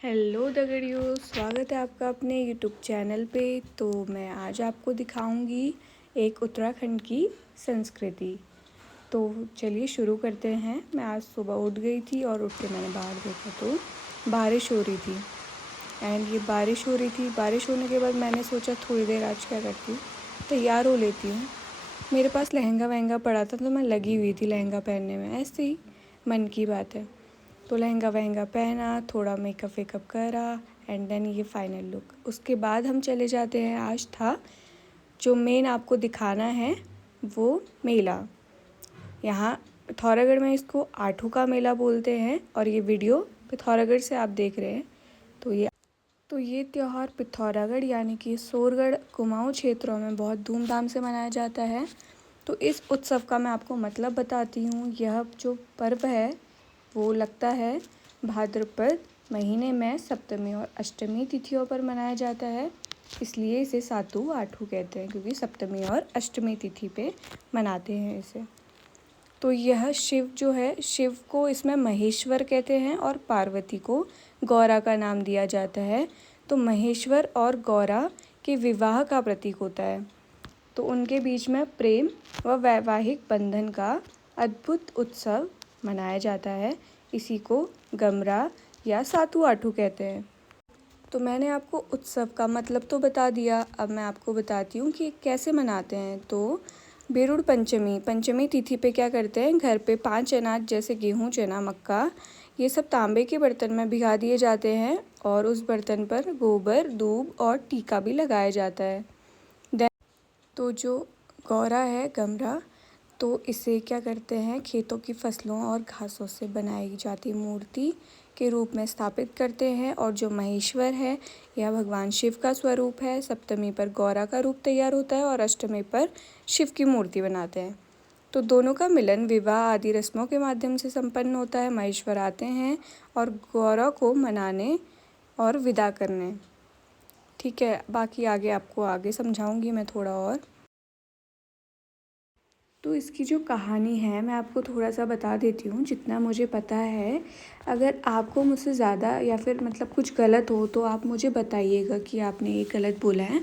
Hello दगड़ियों, स्वागत है आपका अपने यूट्यूब चैनल पे। तो मैं आज आपको दिखाऊंगी एक उत्तराखंड की संस्कृति। तो चलिए शुरू करते हैं। मैं आज सुबह उठ गई थी और उठ के मैंने बाहर देखा तो बारिश हो रही थी। ये बारिश हो रही थी। बारिश होने के बाद मैंने सोचा थोड़ी देर आज क्या करती हूँ, तैयार हो लेती हूँ। मेरे पास लहंगा वहंगा पड़ा था तो मैं लगी हुई थी लहंगा पहनने में, ऐसे ही मन की बात है। तो लहंगा वहंगा पहना, थोड़ा मेकअप वेकअप करा एंड देन ये फाइनल लुक। उसके बाद हम चले जाते हैं। आज था जो मेन आपको दिखाना है वो मेला। यहाँ पिथौरागढ़ में इसको आठू का मेला बोलते हैं और ये वीडियो पिथौरागढ़ से आप देख रहे हैं। तो ये त्यौहार पिथौरागढ़ यानी कि सोरगढ़ कुमाऊँ क्षेत्रों में बहुत धूमधाम से मनाया जाता है। तो इस उत्सव का मैं आपको मतलब बताती हूँ। यह जो पर्व है वो लगता है भाद्रपद महीने में सप्तमी और अष्टमी तिथियों पर मनाया जाता है, इसलिए इसे सातू आठू कहते हैं, क्योंकि सप्तमी और अष्टमी तिथि पे मनाते हैं इसे। तो यह शिव जो है, शिव को इसमें महेश्वर कहते हैं और पार्वती को गौरा का नाम दिया जाता है। तो महेश्वर और गौरा के विवाह का प्रतीक होता है। तो उनके बीच में प्रेम व वैवाहिक बंधन का अद्भुत उत्सव मनाया जाता है। इसी को गमरा या सातू आठू कहते हैं। तो मैंने आपको उत्सव का मतलब तो बता दिया। अब मैं आपको बताती हूँ कि कैसे मनाते हैं। तो बेरुड़ पंचमी तिथि पे क्या करते हैं, घर पे 5 अनाज जैसे गेहूँ, चना, मक्का, ये सब तांबे के बर्तन में भिगा दिए जाते हैं और उस बर्तन पर गोबर, दूब और टीका भी लगाया जाता है। तो जो गौरा है, गमरा, तो इसे क्या करते हैं, खेतों की फसलों और घासों से बनाई जाती मूर्ति के रूप में स्थापित करते हैं। और जो महेश्वर है, यह भगवान शिव का स्वरूप है। सप्तमी पर गौरा का रूप तैयार होता है और अष्टमी पर शिव की मूर्ति बनाते हैं। तो दोनों का मिलन विवाह आदि रस्मों के माध्यम से संपन्न होता है। महेश्वर आते हैं और गौरा को मनाने और विदा करने। ठीक है, बाकी आगे आपको आगे समझाऊंगी मैं थोड़ा और। तो इसकी जो कहानी है मैं आपको थोड़ा सा बता देती हूँ जितना मुझे पता है। अगर आपको मुझसे ज़्यादा या फिर मतलब कुछ गलत हो तो आप मुझे बताइएगा कि आपने ये गलत बोला है,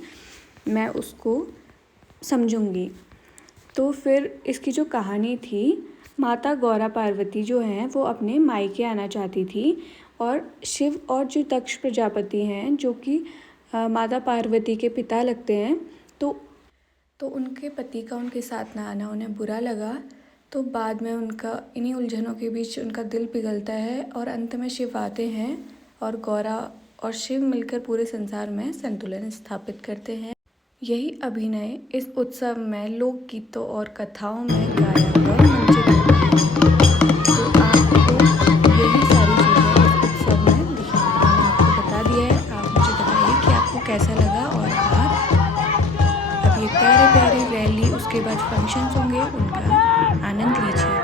मैं उसको समझूंगी। तो फिर इसकी जो कहानी थी, माता गौरा पार्वती जो हैं वो अपने मायके आना चाहती थी और शिव और जो दक्ष प्रजापति हैं जो कि माता पार्वती के पिता लगते हैं, तो उनके पति का उनके साथ ना आना उन्हें बुरा लगा। तो बाद में उनका इन्हीं उलझनों के बीच उनका दिल पिघलता है और अंत में शिव आते हैं और गौरा और शिव मिलकर पूरे संसार में संतुलन स्थापित करते हैं। यही अभिनय इस उत्सव में लोकगीतों और कथाओं में गाया और मंचित होता है। तो आपको यही सारी चीज़ें इस उत्सव में दिखेंगी। मैंने आपको बता दिया है, आप मुझे बताइए कि आपको कैसा लगा। और आप अब ये प्यारे प्यारे रैली, उसके बाद फंक्शंस होंगे, उनका आनंद लीजिए।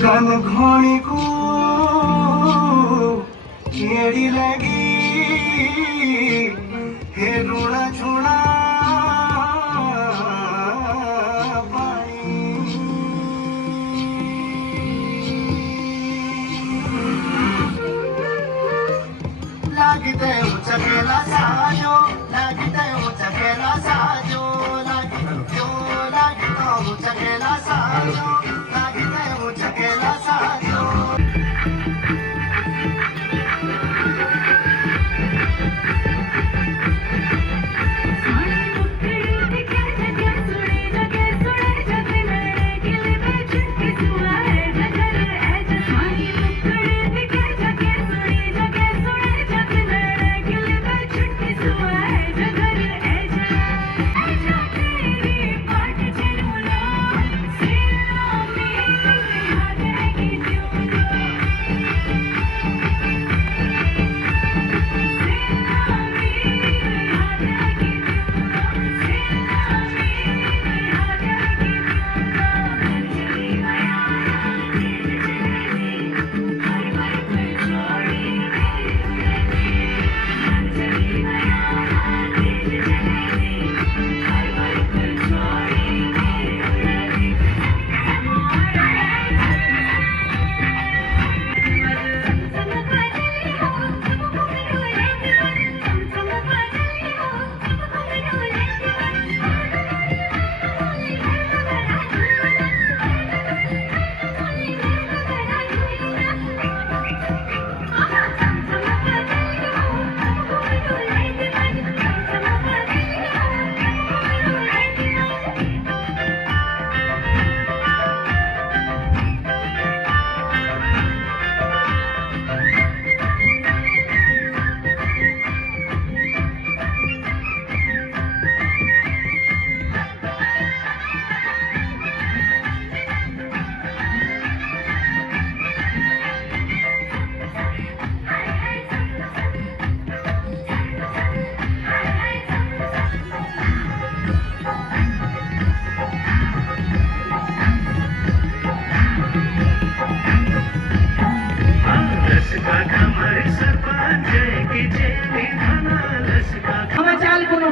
कन घोड़ी को केड़ी लगी हे रूड़ा छुड़ा लागते चकेला साजो लागते चकेला साजो लागतो चकेला साजो लागते चकेला साजो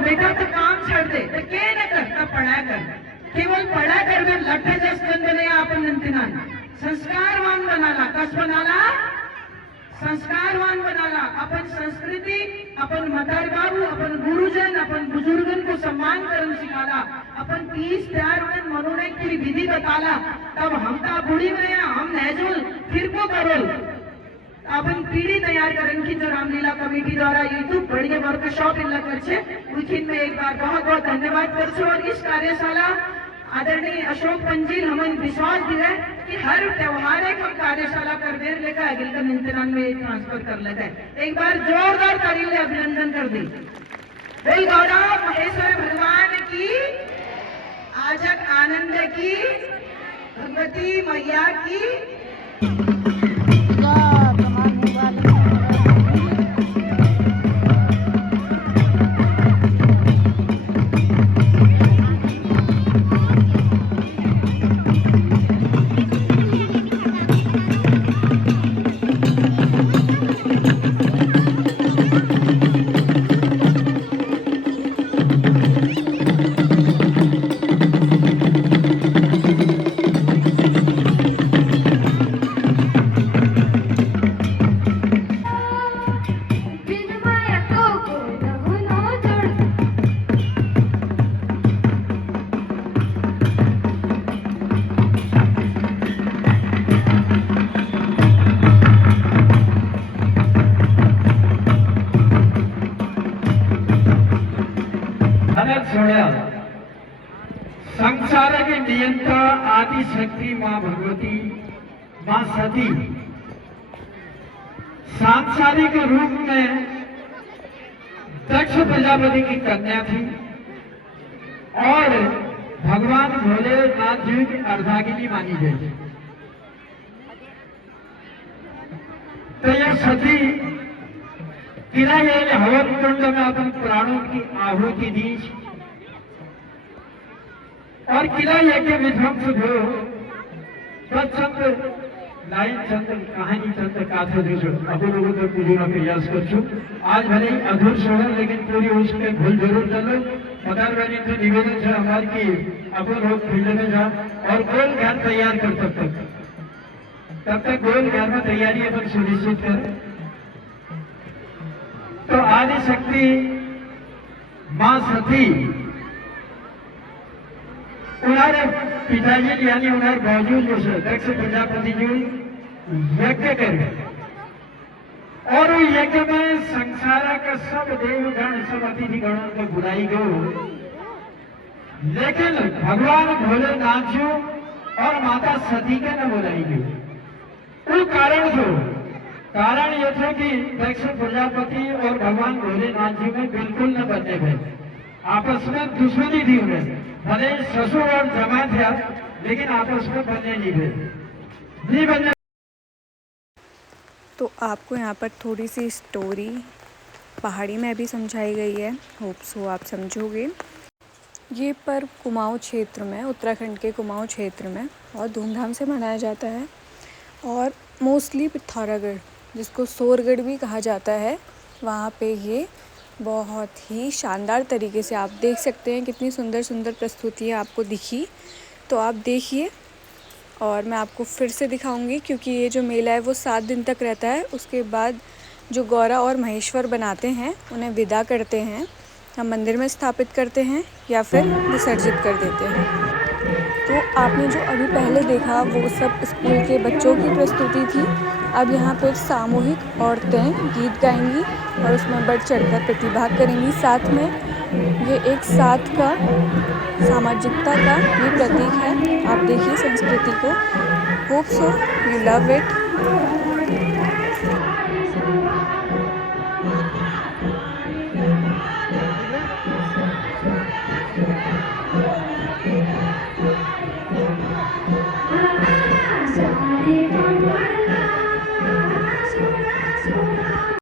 बेटा तो काम छड़ दे तो के न करता पढ़ा कर केवल पढ़ा कर में लठे जस कंदने आपण नंतिनान संस्कारवान बनाला कस बनाला संस्कारवान बनाला अपन संस्कृति अपन मदार बाबू अपन गुरुजन अपन बुजुर्गन को सम्मान करन सिखाला अपन 30 प्यार मन मनोने की विधि बताला तब हमका बुढ़ी में हम नहजुल फिर को करोल अपन पीढ़ी तैयार करन की जो रामलीला कमेटी द्वारा यूट्यूब बढ़िया वर्कशॉप इल्ला करछे उखिन में एक बार बहुत बहुत धन्यवाद करछो और इस कार्यशाला आदरणीय अशोक पंजील हमन विश्वास दिए कि हर त्योहार एक हम कार्यशाला कर देर लेकर अगिल का निंतनान में ट्रांसफर कर लेते हैं। एक बार जोरदार ताली से अभिनंदन कर दी। बोल गौरव महेश्वर भगवान की आजक आनंद की भगवती मैया की संसार के नियंता आदि शक्ति मां भगवती मां सती सांसारिक रूप में दक्ष प्रजापति की कन्या थी और भगवान भोलेनाथ जी की अर्धांगिनी मानी गई। तो यह सती किला हवन कुंड में अपन प्राणों की आहुति दी और किला के विध्वंस हो तत्संग लाइन चंद कहानी चंद काथे जो अपन लोगों को पूजना प्रयास करछु। आज भले ही अधूर सोहर लेकिन पूरी उसके भूल जरूर चलो। पतार वाली तो निवेदन है हमारे की अपन लोग फील्ड में जा और गोल ज्ञान तैयार कर तब तक गोल ज्ञान में तैयारी अपन सुनिश्चित कर। तो आदि शक्ति मां सती उन्होंने पिताजी यानी उन्होंने बावजूद जो है दक्ष प्रजापति जी यज्ञ करे और यज्ञ में संसार का सब देवगण सब अतिथि गणों को बुलाई गयो, लेकिन भगवान भोलेनाथ जी और माता सती के न बुलाई गयो। वो कारण ये था कि दक्ष प्रजापति और भगवान भोलेनाथ जी में बिल्कुल न बनने गए, आपस में दुश्मनी थी उन्हें। भले ससुर और जमा था लेकिन आपस में बनने नहीं बनने। तो आपको यहाँ पर थोड़ी सी स्टोरी पहाड़ी में भी समझाई गई है, होप सो आप समझोगे। ये पर्व कुमाऊं क्षेत्र में, उत्तराखंड के कुमाऊं क्षेत्र में बहुत धूमधाम से मनाया जाता है और मोस्टली पिथौरागढ़, जिसको सोरगढ़ भी कहा जाता है, वहाँ पे ये बहुत ही शानदार तरीके से आप देख सकते हैं। कितनी सुंदर सुंदर प्रस्तुतियाँ आपको दिखी, तो आप देखिए और मैं आपको फिर से दिखाऊंगी, क्योंकि ये जो मेला है वो 7 दिन तक रहता है। उसके बाद जो गौरा और महेश्वर बनाते हैं उन्हें विदा करते हैं, हम मंदिर में स्थापित करते हैं या फिर विसर्जित कर देते हैं। तो आपने जो अभी पहले देखा वो सब स्कूल के बच्चों की प्रस्तुति थी। अब यहाँ पर सामूहिक औरतें गीत गाएंगी और उसमें बढ़ चढ़कर प्रतिभाग करेंगी। साथ में ये एक साथ का, सामाजिकता का ये प्रतीक है। आप देखिए संस्कृति को, hope so you love it. Sorry,